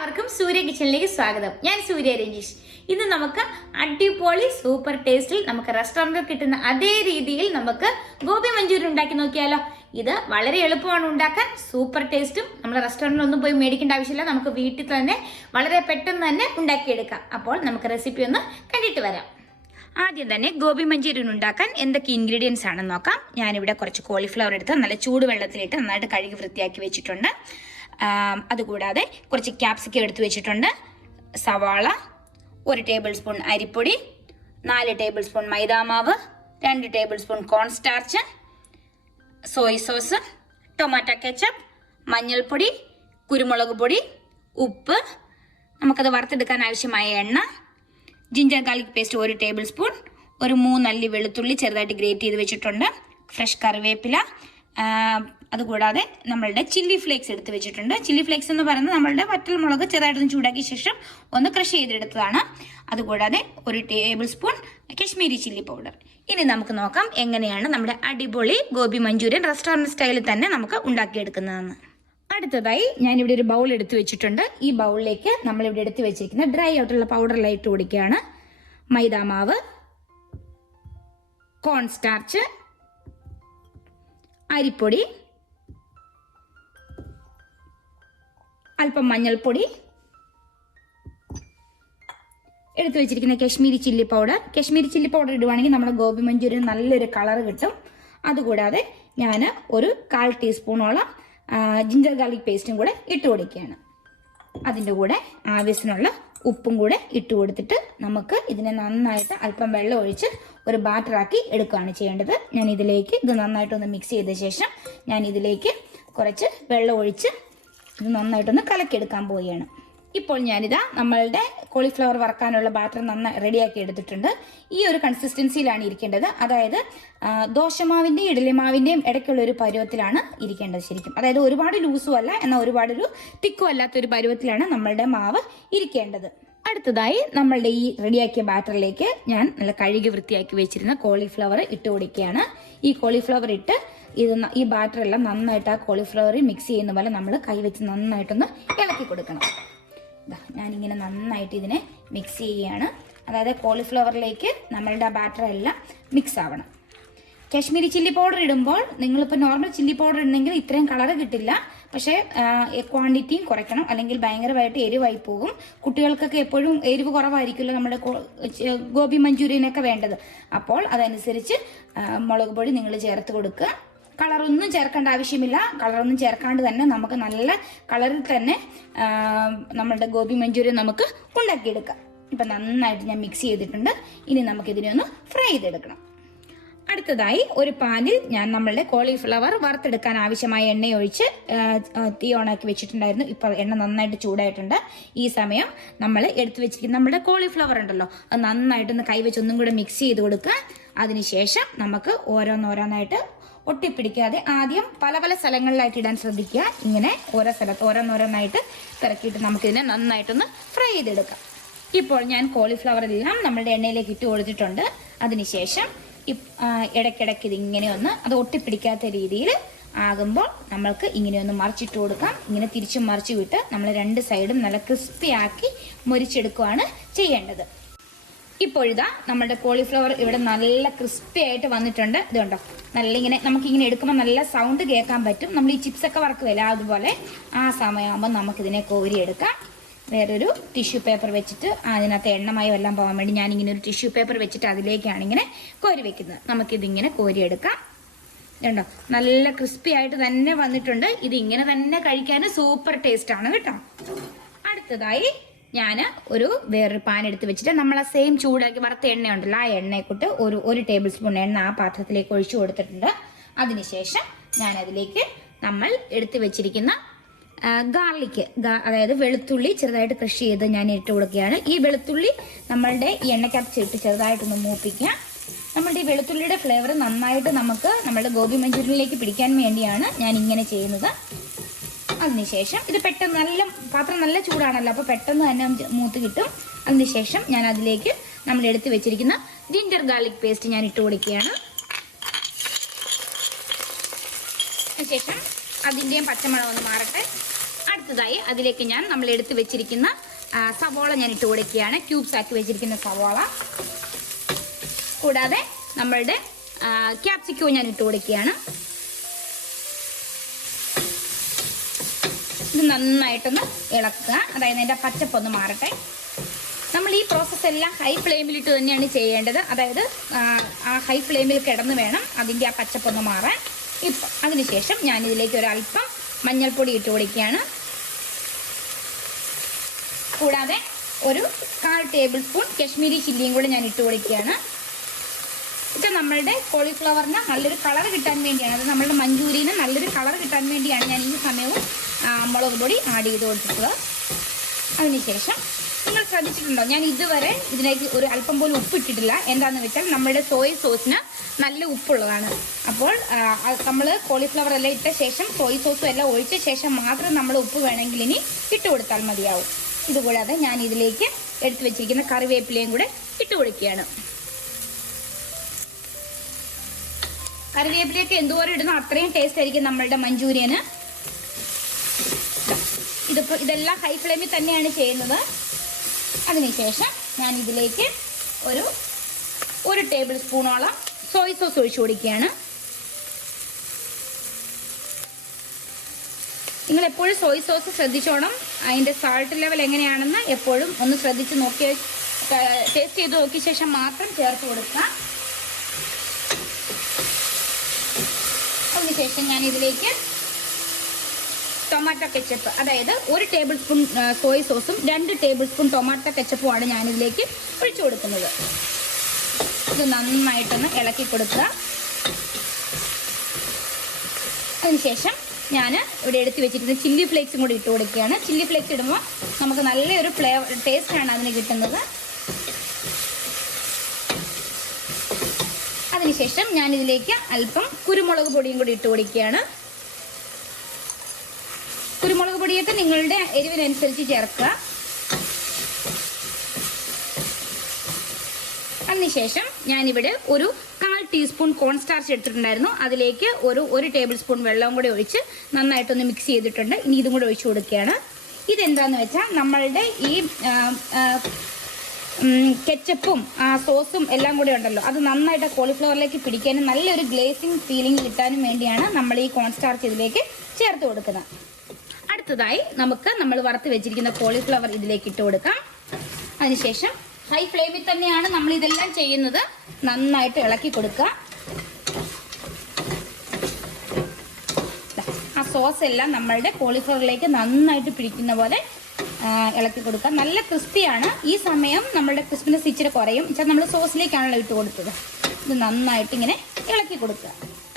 എല്ലാവർക്കും സൂര്യ കിച്ചണിലേക്ക് സ്വാഗതം. ഞാൻ സൂര്യ രഞ്ജീഷ്. ഇന്ന് നമുക്ക് അടിപൊളി സൂപ്പർ ടേസ്റ്റിൽ നമുക്ക് റെസ്റ്റോറൻറ്റിൽ കിട്ടുന്ന അതേ രീതിയിൽ നമുക്ക് ഗോബി മഞ്ചൂരിയൻ ഉണ്ടാക്കി നോക്കിയാലോ. ഇത് വളരെ എളുപ്പമാണ് ഉണ്ടാക്കാൻ, സൂപ്പർ ടേസ്റ്റും. നമ്മൾ റെസ്റ്റോറൻറ്റിൽ ഒന്നും പോയി മേടിക്കേണ്ട ആവശ്യമില്ല, നമുക്ക് വീട്ടിൽ തന്നെ വളരെ പെട്ടെന്ന് തന്നെ ഉണ്ടാക്കിയെടുക്കാം. അപ്പോൾ നമുക്ക് റെസിപ്പി ഒന്ന് കണ്ടിട്ട് വരാം. ആദ്യം തന്നെ ഗോബി മഞ്ചൂരിയൻ ഉണ്ടാക്കാൻ എന്തൊക്കെ ഇൻഗ്രീഡിയൻസ് ആണെന്ന് നോക്കാം. ഞാനിവിടെ കുറച്ച് കോളിഫ്ലവർ എടുത്ത് നല്ല ചൂടുവെള്ളത്തിലിട്ട് നന്നായിട്ട് കഴുകി വൃത്തിയാക്കി വെച്ചിട്ടുണ്ട്. അതുകൂടാതെ കുറച്ച് ക്യാപ്സിക്കം എടുത്ത് വെച്ചിട്ടുണ്ട്, സവാള, 1 ടേബിൾ സ്പൂൺ അരിപ്പൊടി, 4 ടേബിൾ സ്പൂൺ മൈദാമാവ്, 2 tablespoon cornstarch, soy sauce, tomato ketchup, മഞ്ഞൾപ്പൊടി, കുരുമുളക് പൊടി, ഉപ്പ്, നമുക്കത് വറുത്തെടുക്കാൻ ആവശ്യമായ എണ്ണ, ginger garlic paste 1 tablespoon, ഒരു 3 അല്ലി വെളുത്തുള്ളി ചെറുതായിട്ട് ഗ്രേറ്റ് ചെയ്ത് വെച്ചിട്ടുണ്ട്, ഫ്രഷ് കറിവേപ്പില, അതുകൂടാതെ നമ്മളുടെ ചില്ലി ഫ്ലേക്സ് എടുത്ത് വെച്ചിട്ടുണ്ട്. ചില്ലി ഫ്ലേക്സ് എന്ന് പറയുന്നത് നമ്മളുടെ വറ്റൽമുളക് ചെറുതായിട്ടൊന്ന് ചൂടാക്കിയ ശേഷം ഒന്ന് ക്രഷ് ചെയ്തെടുത്തതാണ്. അതുകൂടാതെ 1 table spoon Kashmiri chilli powder. ഇനി നമുക്ക് നോക്കാം എങ്ങനെയാണ് നമ്മുടെ അടിപൊളി ഗോബി മഞ്ചൂരിയൻ റെസ്റ്റോറൻറ്റ് സ്റ്റൈലിൽ തന്നെ നമുക്ക് ഉണ്ടാക്കിയെടുക്കുന്നതെന്ന്. അടുത്തതായി ഞാനിവിടെ ഒരു ബൗൾ എടുത്ത് വെച്ചിട്ടുണ്ട്. ഈ ബൗളിലേക്ക് നമ്മളിവിടെ എടുത്ത് വെച്ചിരിക്കുന്ന ഡ്രൈ ആയിട്ടുള്ള പൗഡറിലായിട്ട് ഇട്ട് കൊടുക്കുകയാണ്. മൈദാമാവ്, കോൺസ്റ്റാർച്ച്, അരിപ്പൊടി, അല്പം മഞ്ഞൾപ്പൊടി, എടുത്തു വെച്ചിരിക്കുന്ന Kashmiri chilli powder. Kashmiri chilli powder ഇടുവാണെങ്കിൽ നമ്മുടെ ഗോബി മഞ്ചൂരിയൻ നല്ലൊരു കളർ കിട്ടും. അതുകൂടാതെ ഞാൻ ഒരു 1/4 ടീസ്പൂണോളം ജിഞ്ചർ ഗാർലിക് പേസ്റ്റും കൂടെ ഇട്ട് കൊടുക്കുകയാണ്. അതിൻ്റെ കൂടെ ആവശ്യത്തിനുള്ള ഉപ്പും കൂടെ ഇട്ട് കൊടുത്തിട്ട് നമുക്ക് ഇതിനെ നന്നായിട്ട് അല്പം വെള്ളം ഒഴിച്ച് ഒരു ബാറ്ററാക്കി എടുക്കുകയാണ് ചെയ്യേണ്ടത്. ഞാൻ ഇതിലേക്ക് ഇത് നന്നായിട്ടൊന്ന് മിക്സ് ചെയ്ത ശേഷം ഞാൻ ഇതിലേക്ക് കുറച്ച് വെള്ളം ഒഴിച്ച് ഇത് നന്നായിട്ടൊന്ന് കലക്കിയെടുക്കാൻ പോവുകയാണ്. ഇപ്പോൾ ഞാനിതാ നമ്മളുടെ കോളിഫ്ലവർ വറക്കാനുള്ള ബാറ്റർ നന്നായി റെഡിയാക്കി എടുത്തിട്ടുണ്ട്. ഈ ഒരു കൺസിസ്റ്റൻസിയിലാണ് ഇരിക്കേണ്ടത്. അതായത് ദോശമാവിൻ്റെയും ഇഡലിമാവിൻ്റെയും ഇടയ്ക്കുള്ള ഒരു പരുവത്തിലാണ് ഇരിക്കേണ്ടത് ശരിക്കും. അതായത് ഒരുപാട് ലൂസും അല്ല, എന്നാൽ ഒരുപാടൊരു തിക്കും അല്ലാത്തൊരു പരുവത്തിലാണ് നമ്മളുടെ മാവ് ഇരിക്കേണ്ടത്. അടുത്തതായി നമ്മളുടെ ഈ റെഡിയാക്കിയ ബാറ്ററിലേക്ക് ഞാൻ നല്ല കഴുകി വൃത്തിയാക്കി വെച്ചിരുന്ന കോളിഫ്ലവർ ഇട്ട് കൊടുക്കുകയാണ്. ഈ കോളിഫ്ലവർ ഇട്ട് ഈ ബാറ്ററെല്ലാം നന്നായിട്ട് ആ കോളിഫ്ലവറിൽ മിക്സ് ചെയ്യുന്ന പോലെ നമ്മൾ കൈവച്ച് നന്നായിട്ടൊന്ന് ഇളക്കി കൊടുക്കണം. ഞാനിങ്ങനെ നന്നായിട്ട് ഇതിനെ മിക്സ് ചെയ്യുകയാണ്. അതായത് കോളിഫ്ലവറിലേക്ക് നമ്മളുടെ ആ ബാറ്റർ എല്ലാം മിക്സ് ആവണം. കാശ്മീരി ചില്ലി പൗഡർ ഇടുമ്പോൾ നിങ്ങളിപ്പോൾ നോർമൽ ചില്ലി പൗഡർ ഇടുന്നെങ്കിൽ ഇത്രയും കളർ കിട്ടില്ല. പക്ഷേ ക്വാണ്ടിറ്റിയും കുറയ്ക്കണം, അല്ലെങ്കിൽ ഭയങ്കരമായിട്ട് എരിവായി പോകും. കുട്ടികൾക്കൊക്കെ എപ്പോഴും എരിവ് കുറവായിരിക്കുമല്ലോ നമ്മുടെ ഗോബി മഞ്ചൂരിയനൊക്കെ വേണ്ടത്. അപ്പോൾ അതനുസരിച്ച് മുളക് പൊടി നിങ്ങൾ ചേർത്ത് കൊടുക്കുക. കളറൊന്നും ചേർക്കേണ്ട ആവശ്യമില്ല. കളറൊന്നും ചേർക്കാണ്ട് തന്നെ നമുക്ക് നല്ല കളറിൽ തന്നെ നമ്മളുടെ ഗോബി മഞ്ചൂരിയൻ നമുക്ക് ഉണ്ടാക്കിയെടുക്കാം. ഇപ്പം നന്നായിട്ട് ഞാൻ മിക്സ് ചെയ്തിട്ടുണ്ട്. ഇനി നമുക്കിതിനെ ഒന്ന് ഫ്രൈ ചെയ്തെടുക്കണം. അടുത്തതായി ഒരു പാനിൽ ഞാൻ നമ്മളുടെ കോളിഫ്ലവർ വറുത്തെടുക്കാൻ ആവശ്യമായ എണ്ണ ഒഴിച്ച് തീ ഓണാക്കി വെച്ചിട്ടുണ്ടായിരുന്നു. ഇപ്പോൾ എണ്ണ നന്നായിട്ട് ചൂടായിട്ടുണ്ട്. ഈ സമയം നമ്മൾ എടുത്തു വെച്ചിരിക്കുന്ന നമ്മുടെ കോളിഫ്ലവർ ഉണ്ടല്ലോ, അത് നന്നായിട്ടൊന്ന് കൈവച്ച് ഒന്നും കൂടെ മിക്സ് ചെയ്ത് കൊടുക്കുക. അതിനുശേഷം നമുക്ക് ഓരോന്നോരോന്നായിട്ട് ഒട്ടിപ്പിടിക്കാതെ ആദ്യം പല പല സ്ഥലങ്ങളിലായിട്ട് ഇടാൻ ശ്രദ്ധിക്കുക. ഇങ്ങനെ ഓരോ സ്ഥലത്ത് ഓരോന്നോരോന്നായിട്ട് പിറക്കിയിട്ട് നമുക്കിതിനെ നന്നായിട്ടൊന്ന് ഫ്രൈ ചെയ്തെടുക്കാം. ഇപ്പോൾ ഞാൻ കോളിഫ്ലവർ എല്ലാം നമ്മളുടെ എണ്ണയിലേക്ക് ഇട്ട് കൊടുത്തിട്ടുണ്ട്. അതിനുശേഷം ഇടയ്ക്കിടയ്ക്ക് ഇതിങ്ങനെ ഒന്ന് അത് ഒട്ടിപ്പിടിക്കാത്ത രീതിയിൽ ആകുമ്പോൾ നമ്മൾക്ക് ഇങ്ങനെയൊന്ന് മറിച്ചിട്ട് കൊടുക്കാം. ഇങ്ങനെ തിരിച്ചും മറിച്ചു വിട്ട് നമ്മൾ 2 സൈഡും നല്ല ക്രിസ്പി ആക്കി മൊരിച്ചെടുക്കുകയാണ് ചെയ്യേണ്ടത്. ഇപ്പോഴിതാ നമ്മുടെ കോളിഫ്ലവർ ഇവിടെ നല്ല ക്രിസ്പി ആയിട്ട് വന്നിട്ടുണ്ട്. ഇതുണ്ടോ, നല്ല ഇങ്ങനെ നമുക്കിങ്ങനെ എടുക്കുമ്പോൾ നല്ല സൗണ്ട് കേൾക്കാൻ പറ്റും. നമ്മൾ ഈ ചിപ്സൊക്കെ വറക്കുമല്ലോ അതുപോലെ. ആ സമയമാകുമ്പോൾ നമുക്കിതിനെ കോരിയെടുക്കാം. വേറൊരു ടിഷ്യൂ പേപ്പർ വെച്ചിട്ട് അതിനകത്ത് എണ്ണമയം എല്ലാം പോകാൻ വേണ്ടി ഞാനിങ്ങനെ ഒരു ടിഷ്യൂ പേപ്പർ വെച്ചിട്ട് അതിലേക്കാണ് ഇങ്ങനെ കോരി വെക്കുന്നത്. നമുക്കിതിങ്ങനെ കോരിയെടുക്കാം. ഇതുണ്ടോ, നല്ല ക്രിസ്പി ആയിട്ട് തന്നെ വന്നിട്ടുണ്ട്. ഇത് ഇങ്ങനെ തന്നെ കഴിക്കാൻ സൂപ്പർ ടേസ്റ്റ് ആണ് കേട്ടോ. അടുത്തതായി ഞാൻ വേറൊരു പാൻ എടുത്ത് വെച്ചിട്ട് നമ്മൾ ആ സെയിം ചൂടാക്കി വറുത്ത എണ്ണ ഉണ്ടല്ലോ, ആ എണ്ണയെക്കൂട്ട് ഒരു ടേബിൾ സ്പൂൺ എണ്ണ ആ പാത്രത്തിലേക്ക് ഒഴിച്ചു കൊടുത്തിട്ടുണ്ട്. അതിനുശേഷം ഞാൻ അതിലേക്ക് നമ്മൾ എടുത്ത് വെച്ചിരിക്കുന്ന ഗാർലിക്ക്, അതായത് വെളുത്തുള്ളി ചെറുതായിട്ട് ക്രഷ് ചെയ്ത് ഞാൻ ഇട്ട് കൊടുക്കുകയാണ്. ഈ വെളുത്തുള്ളി നമ്മളുടെ ഈ എണ്ണയ്ക്കകത്ത് ഇട്ട് ചെറുതായിട്ടൊന്ന് മൂപ്പിക്കുക. നമ്മളുടെ ഈ വെളുത്തുള്ളിയുടെ ഫ്ലേവർ നന്നായിട്ട് നമുക്ക് നമ്മുടെ ഗോബി മഞ്ചൂരിയനിലേക്ക് പിടിക്കാൻ വേണ്ടിയാണ് ഞാൻ ഇങ്ങനെ ചെയ്യുന്നത്. അതിനുശേഷം ഇത് പെട്ടെന്ന് പാത്രം നല്ല ചൂടാണല്ലോ, അപ്പോൾ പെട്ടെന്ന് തന്നെ മൂത്ത് കിട്ടും. അതിനുശേഷം ഞാൻ അതിലേക്ക് നമ്മൾ എടുത്ത് വെച്ചിരിക്കുന്ന ജിഞ്ചർ ഗാർലിക് പേസ്റ്റ് ഞാൻ ഇട്ട് കൊടുക്കുകയാണ്. അതിനുശേഷം അതിൻ്റെയും പച്ചമണം ഒന്ന് മാറട്ടെ. അടുത്തതായി അതിലേക്ക് ഞാൻ നമ്മൾ എടുത്ത് വെച്ചിരിക്കുന്ന സവോള ഞാൻ ഇട്ട് കൊടുക്കുകയാണ്. ക്യൂബ്സ് ആക്കി വെച്ചിരിക്കുന്ന സവോള. കൂടാതെ നമ്മളുടെ ക്യാപ്സിക്കവും ഞാൻ ഇട്ട് കൊടുക്കുകയാണ്. ഇത് നന്നായിട്ടൊന്ന് ഇളക്കുക. അതായത് അതിൻ്റെ പച്ചപ്പൊന്ന് മാറട്ടെ. നമ്മൾ ഈ പ്രോസസ്സ് എല്ലാം ഹൈ ഫ്ലെയിമിലിട്ട് തന്നെയാണ് ചെയ്യേണ്ടത്. അതായത് ആ ഹൈ ഫ്ലെയിമിൽ കിടന്ന് വേണം അതിൻ്റെ ആ പച്ചപ്പൊന്ന് മാറാൻ. ഇപ്പം അതിനുശേഷം ഞാനിതിലേക്ക് ഒരല്പം മഞ്ഞൾപ്പൊടി ഇട്ട് കൊടുക്കുകയാണ്. കൂടാതെ ഒരു 1/4 ടേബിൾ സ്പൂൺ കശ്മീരി ചില്ലിയും കൂടെ ഞാൻ ഇട്ട് കൊടുക്കുകയാണ്. ഇത് നമ്മളുടെ കോളിഫ്ലവറിന് നല്ലൊരു കളർ കിട്ടാൻ വേണ്ടിയാണ്, അത് നമ്മളുടെ മഞ്ചൂരിയന് നല്ലൊരു കളർ കിട്ടാൻ വേണ്ടിയാണ് ഞാൻ ഈ സമയവും മുളക് പൊടി ആഡ് ചെയ്ത് കൊടുത്തിട്ടുള്ളത്. അതിനുശേഷം നിങ്ങൾ ശ്രദ്ധിച്ചിട്ടുണ്ടോ, ഞാൻ ഇതുവരെ ഇതിലേക്ക് ഒരു അല്പം പോലും ഉപ്പിട്ടിട്ടില്ല. എന്താണെന്ന് വെച്ചാൽ നമ്മുടെ സോയ് സോസിന് നല്ല ഉപ്പുള്ളതാണ്. അപ്പോൾ നമ്മൾ കോളിഫ്ലവർ എല്ലാം ഇട്ട ശേഷം സോയ് സോസും എല്ലാം ഒഴിച്ച ശേഷം മാത്രം നമ്മൾ ഉപ്പ് വേണമെങ്കിൽ ഇനി ഇട്ട് കൊടുത്താൽ മതിയാവും. ഇതുകൂടാതെ ഞാൻ ഇതിലേക്ക് എടുത്തു വെച്ചിരിക്കുന്ന കറിവേപ്പിലയും കൂടെ ഇട്ട് കൊടുക്കുകയാണ്. കറിവേപ്പിലയൊക്കെ എന്തോരം ഇടുന്നോ അത്രയും ടേസ്റ്റ് ആയിരിക്കും നമ്മളുടെ മഞ്ചൂരിയന്. ഇതെല്ലാം ഹൈ ഫ്ലെയിമിൽ തന്നെയാണ് ചെയ്യുന്നത്. അതിനുശേഷം ഞാൻ ഇതിലേക്ക് ഒരു ടേബിൾ സ്പൂണോളം സോയ് സോസ് ഒഴിച്ചു കൊടുക്കുകയാണ്. നിങ്ങൾ എപ്പോഴും സോയ് സോസ് ശ്രദ്ധിച്ചോണം. അതിൻ്റെ സാൾട്ട് ലെവൽ എങ്ങനെയാണെന്ന് എപ്പോഴും ഒന്ന് ശ്രദ്ധിച്ച് നോക്കി ടേസ്റ്റ് ചെയ്ത് നോക്കിയ ശേഷം മാത്രം ചേർത്ത് കൊടുക്കുക. അതിനുശേഷം ഞാൻ ഇതിലേക്ക് ടൊമാറ്റോ കെച്ചപ്പ്, അതായത് 1 ടേബിൾ സ്പൂൺ സോയ് സോസും 2 ടേബിൾ സ്പൂൺ ടൊമാറ്റോ കെച്ചപ്പുമാണ് ഞാനിതിലേക്ക് ഒഴിച്ചു കൊടുക്കുന്നത്. ഇത് നന്നായിട്ടൊന്ന് ഇളക്കി കൊടുക്കുക. അതിനുശേഷം ഞാൻ ഇവിടെ എടുത്ത് വെച്ചിരിക്കുന്ന ചില്ലി ഫ്ലേക്സും കൂടി ഇട്ട് കൊടുക്കുകയാണ്. ചില്ലി ഫ്ലേക്സ് ഇടുമ്പോൾ നമുക്ക് നല്ലൊരു ടേസ്റ്റാണ് അതിന് കിട്ടുന്നത്. അതിനുശേഷം ഞാനിതിലേക്ക് അല്പം കുരുമുളക് പൊടിയും കൂടി ഇട്ട് കൊടുക്കുകയാണ്. കുരുമുളക് പൊടിയൊക്കെ നിങ്ങളുടെ എരിവിനനുസരിച്ച് ചേർക്കുക. അതിനുശേഷം ഞാനിവിടെ ഒരു 1/4 ടീസ്പൂൺ കോൺസ്റ്റാർച്ച് എടുത്തിട്ടുണ്ടായിരുന്നു. അതിലേക്ക് ഒരു ടേബിൾ സ്പൂൺ വെള്ളവും കൂടി ഒഴിച്ച് നന്നായിട്ടൊന്ന് മിക്സ് ചെയ്തിട്ടുണ്ട്. ഇനി ഇതും കൂടി ഒഴിച്ചു കൊടുക്കുകയാണ്. ഇതെന്താന്ന് വെച്ചാൽ നമ്മളുടെ ഈ കെച്ചപ്പും സോസും എല്ലാം കൂടി ഉണ്ടല്ലോ, അത് നന്നായിട്ട് കോളിഫ്ലവറിലേക്ക് പിടിക്കാനും നല്ലൊരു ഗ്ലേസിങ് ഫീലിംഗ് കിട്ടാനും വേണ്ടിയാണ് നമ്മൾ ഈ കോൺസ്റ്റാർച്ച് ഇതിലേക്ക് ചേർത്ത് കൊടുക്കുന്നത്. അടുത്തതായി നമ്മൾ വറുത്ത് വെച്ചിരിക്കുന്ന കോളിഫ്ലവർ ഇതിലേക്ക് ഇട്ട് കൊടുക്കാം. അതിനുശേഷം ഹൈ ഫ്ലെയിമിൽ തന്നെയാണ് നമ്മൾ ഇതെല്ലാം ചെയ്യുന്നത്. നന്നായിട്ട് ഇളക്കി കൊടുക്കുക. ആ സോസ് എല്ലാം നമ്മളുടെ കോളിഫ്ലവറിലേക്ക് നന്നായിട്ട് പിടിക്കുന്ന പോലെ ഇളക്കി കൊടുക്കുക. നല്ല ക്രിസ്പിയാണ്. ഈ സമയം നമ്മളുടെ ക്രിസ്പിനെസ് ഇച്ചിരി കുറയും. നമ്മൾ സോസിലേക്കാണല്ലോ ഇട്ട് കൊടുത്തത്. ഇത് നന്നായിട്ട് ഇങ്ങനെ ഇളക്കി കൊടുക്കുക.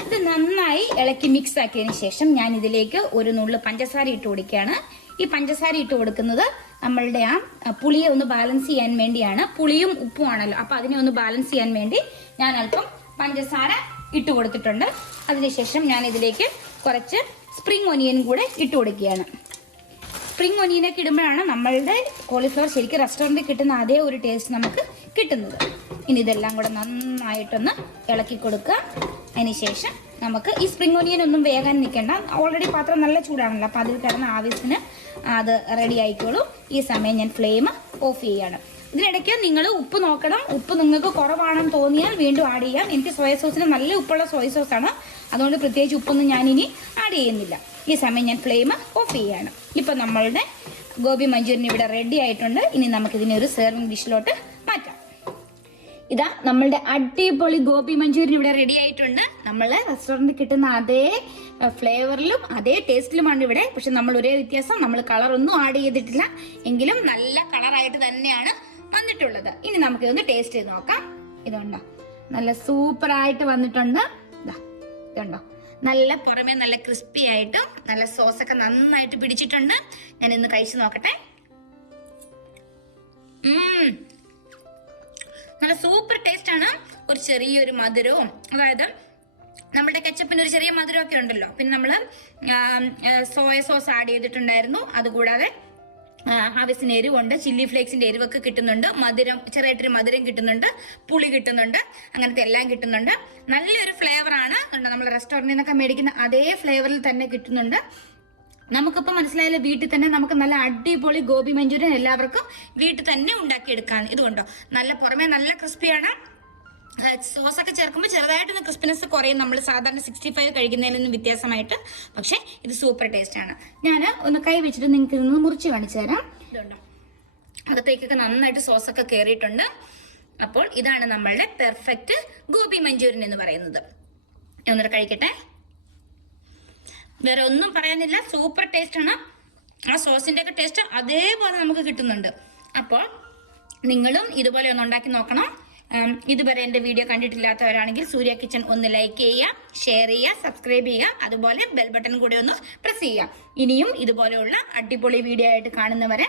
ഇത് നന്നായി ഇളക്കി മിക്സ് ആക്കിയതിന് ശേഷം ഞാൻ ഇതിലേക്ക് ഒരു നുള്ളു പഞ്ചസാര ഇട്ട് കൊടുക്കുകയാണ്. ഈ പഞ്ചസാര ഇട്ട് കൊടുക്കുന്നത് നമ്മളുടെ ആ പുളിയെ ഒന്ന് ബാലൻസ് ചെയ്യാൻ വേണ്ടിയാണ്. പുളിയും ഉപ്പും ആണല്ലോ, അപ്പോൾ അതിനെ ഒന്ന് ബാലൻസ് ചെയ്യാൻ വേണ്ടി ഞാൻ അല്പം പഞ്ചസാര ഇട്ട് കൊടുത്തിട്ടുണ്ട്. അതിനുശേഷം ഞാൻ ഇതിലേക്ക് കുറച്ച് സ്പ്രിംഗ് ഒനിയൻ കൂടെ ഇട്ട് കൊടുക്കുകയാണ്. സ്പ്രിംഗ് ഒനിയനൊക്കെ ഇടുമ്പോഴാണ് നമ്മളുടെ കോളിഫ്ലവർ ശരിക്കും റെസ്റ്റോറൻറ്റിൽ കിട്ടുന്ന അതേ ഒരു ടേസ്റ്റ് നമുക്ക് കിട്ടുന്നത്. ഇനി ഇതെല്ലാം കൂടെ നന്നായിട്ടൊന്ന് ഇളക്കി കൊടുക്കുക. അതിനുശേഷം നമുക്ക് ഈ സ്പ്രിംഗ് ഒനിയൻ ഒന്നും വേകാൻ നിൽക്കേണ്ട. ഓൾറെഡി പാത്രം നല്ല ചൂടാണല്ലോ, അപ്പോൾ അതിൽ കിടന്ന ആവശ്യത്തിന് അത് റെഡി ആയിക്കോളൂ. ഈ സമയം ഞാൻ ഫ്ലെയിം ഓഫ് ചെയ്യുകയാണ്. ഇതിനിടയ്ക്ക് നിങ്ങൾ ഉപ്പ് നോക്കണം. ഉപ്പ് നിങ്ങൾക്ക് കുറവാണെന്ന് തോന്നിയാൽ വീണ്ടും ആഡ് ചെയ്യാം. എനിക്ക് സോയ സോസിന് നല്ല ഉപ്പുള്ള സോയ സോസാണ്, അതുകൊണ്ട് പ്രത്യേകിച്ച് ഉപ്പൊന്നും ഞാനിനി ആഡ് ചെയ്യുന്നില്ല. ഈ സമയം ഞാൻ ഫ്ലെയിം ഓഫ് ചെയ്യുകയാണ്. ഇപ്പം നമ്മളുടെ ഗോബി മഞ്ചൂരിയൻ ഇവിടെ റെഡി ആയിട്ടുണ്ട്. ഇനി നമുക്കിതിനെ ഒരു സെർവിങ് ഡിഷിലോട്ട് മാറ്റാം. ഇതാ നമ്മളുടെ അടിപൊളി ഗോബി മഞ്ചൂരിയൻ ഇവിടെ റെഡി ആയിട്ടുണ്ട്. നമ്മൾ റെസ്റ്റോറൻറ്റിൽ കിട്ടുന്ന അതേ ഫ്ലേവറിലും അതേ ടേസ്റ്റിലുമാണ് ഇവിടെ. പക്ഷെ നമ്മൾ ഒരേ വ്യത്യാസം, നമ്മൾ കളറൊന്നും ആഡ് ചെയ്തിട്ടില്ല, എങ്കിലും നല്ല കളറായിട്ട് തന്നെയാണ് വന്നിട്ടുള്ളത്. ഇനി നമുക്കിതൊന്ന് ടേസ്റ്റ് ചെയ്ത് നോക്കാം. ഇതുണ്ടോ, നല്ല സൂപ്പറായിട്ട് വന്നിട്ടുണ്ട്. ഇതുണ്ടോ, നല്ല പുറമേ നല്ല ക്രിസ്പി ആയിട്ടും നല്ല സോസൊക്കെ നന്നായിട്ട് പിടിച്ചിട്ടുണ്ട്. ഞാൻ ഇന്ന് കഴിച്ചു നോക്കട്ടെ. നല്ല സൂപ്പർ ടേസ്റ്റ് ആണ്. ഒരു ചെറിയൊരു മധുരവും, അതായത് നമ്മുടെ കെച്ചപ്പിന് ഒരു ചെറിയ മധുരമൊക്കെ ഉണ്ടല്ലോ. പിന്നെ നമ്മൾ സോയ സോസ് ആഡ് ചെയ്തിട്ടുണ്ടായിരുന്നു. അതുകൂടാതെ ആവശ്യത്തിന് എരിവുണ്ട്, ചില്ലി ഫ്ലേക്സിന്റെ എരിവൊക്കെ കിട്ടുന്നുണ്ട്, മധുരം ചെറിയായിട്ടൊരു മധുരം കിട്ടുന്നുണ്ട്, പുളി കിട്ടുന്നുണ്ട്, അങ്ങനത്തെ എല്ലാം കിട്ടുന്നുണ്ട്. നല്ലൊരു ഫ്ലേവറാണ്. നമ്മൾ റെസ്റ്റോറൻറ്റിൽ നിന്നൊക്കെ മേടിക്കുന്ന അതേ ഫ്ലേവറിൽ തന്നെ കിട്ടുന്നുണ്ട്. നമുക്കിപ്പോൾ മനസ്സിലായാലും വീട്ടിൽ തന്നെ നമുക്ക് നല്ല അടിപൊളി ഗോബി മഞ്ചൂരിയൻ എല്ലാവർക്കും വീട്ടിൽ തന്നെ ഉണ്ടാക്കിയെടുക്കാം. ഇതുകൊണ്ടോ നല്ല പുറമെ നല്ല ക്രിസ്പിയാണ്. സോസൊക്കെ ചേർക്കുമ്പോൾ ചെറുതായിട്ടൊന്ന് ക്രിസ്പിനെസ് കുറയും നമ്മൾ സാധാരണ 65 കഴിക്കുന്നതിൽ നിന്ന് വ്യത്യാസമായിട്ട്. പക്ഷെ ഇത് സൂപ്പർ ടേസ്റ്റ് ആണ്. ഞാൻ ഒന്ന് കൈ വെച്ചിട്ട് നിങ്ങൾക്ക് ഇതൊന്ന് മുറിച്ച് കാണിച്ചു തരാം. ഇതുണ്ടോ അകത്തേക്കൊക്കെ നന്നായിട്ട് സോസൊക്കെ കയറിയിട്ടുണ്ട്. അപ്പോൾ ഇതാണ് നമ്മളുടെ പെർഫെക്റ്റ് ഗോബി മഞ്ചൂരിയൻ എന്ന് പറയുന്നത്. ഒന്നര കഴിക്കട്ടെ. വേറെ ഒന്നും പറയാനില്ല, സൂപ്പർ ടേസ്റ്റ് ആണ്. ആ സോസിന്റെ ഒക്കെ ടേസ്റ്റ് അതേപോലെ നമുക്ക് കിട്ടുന്നുണ്ട്. അപ്പോൾ നിങ്ങളും ഇതുപോലെ ഒന്ന് ഉണ്ടാക്കി നോക്കണം. ഇതുവരെ എൻ്റെ വീഡിയോ കണ്ടിട്ടില്ലാത്തവരാണെങ്കിൽ സൂര്യ കിച്ചൺ ഒന്ന് ലൈക്ക് ചെയ്യുക, ഷെയർ ചെയ്യുക, സബ്സ്ക്രൈബ് ചെയ്യുക, അതുപോലെ ബെൽ ബട്ടൺ കൂടി ഒന്ന് പ്രസ് ചെയ്യുക. ഇനിയും ഇതുപോലെയുള്ള അടിപൊളി വീഡിയോ ആയിട്ട് കാണുന്നവരെ